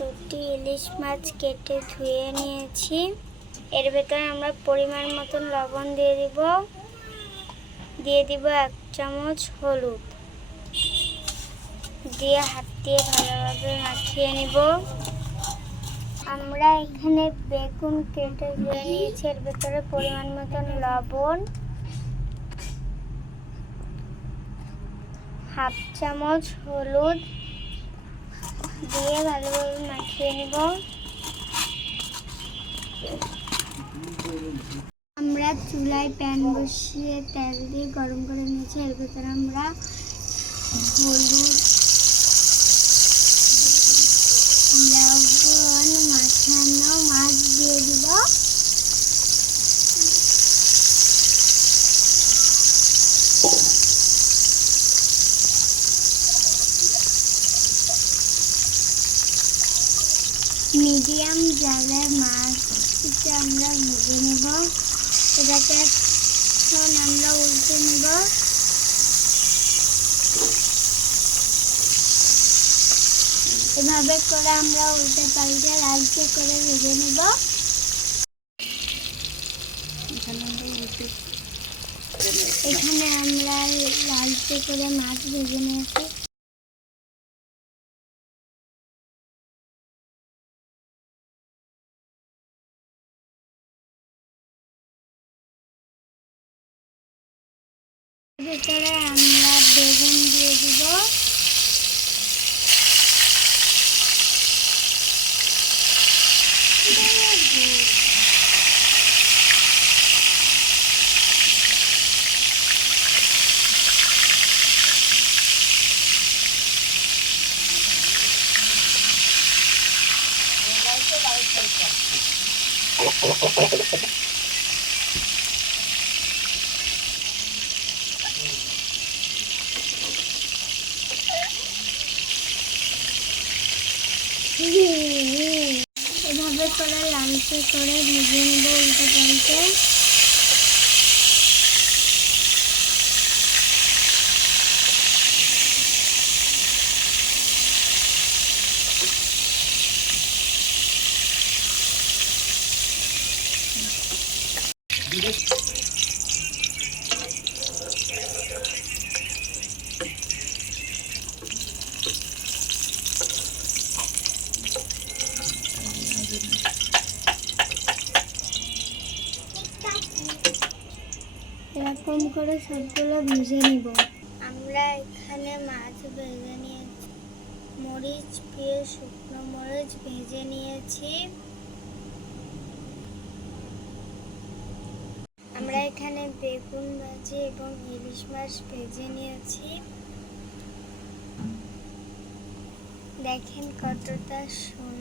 দুটি ইলিশ মাছ কেটে ধুয়ে নিয়েছি। এর ভেতরে আমরা পরিমাণ মতন লবণ দিয়ে দিব। দিয়ে দিব এক চামচ হলুদ। দিয়ে হাত দিয়ে ভালোভাবে মাখিয়ে নিব। আমরা এখানে বেগুন কেটে ধুয়ে নিয়েছি। এর ভেতরে পরিমাণ মতন লবণ। হাফ চামচ হলুদ। দিয়ে ভালোভাবে মাখিয়ে নেব। আমরা চুলায় প্যান বসিয়ে তেল দিয়ে গরম করে নিয়েছি। এর ভেতরে আমরা হলুদ লবণ মাখানো মাছ দিয়ে দিব মিডিয়াম জালে মাছটিকে আমরা ভেজে নেব এটাকে এখন আমরা উল্টে নেব। এভাবে করে আমরা উল্টে পাল্টে লালচে করে ভেজে নেব। এখানে আমরা লালচে করে মাছ ভেজে নিয়েছি। ভিতরে আমরা বেগুন দিয়ে দিব। এভাবে করে লালচে করে ভেজে নেব উল্টে পাল্টে। এরকম করে সবগুলো ভেজে নিব। আমরা এখানে মাছ ভেজে নিয়েছি, মরিচ পেয়ে শুকনো মরিচ ভেজে নিয়েছি। আমরা এখানে বেগুন ভাজি এবং ইলিশ মাছ ভেজে নিয়েছি। দেখেন কতটা সুন্দর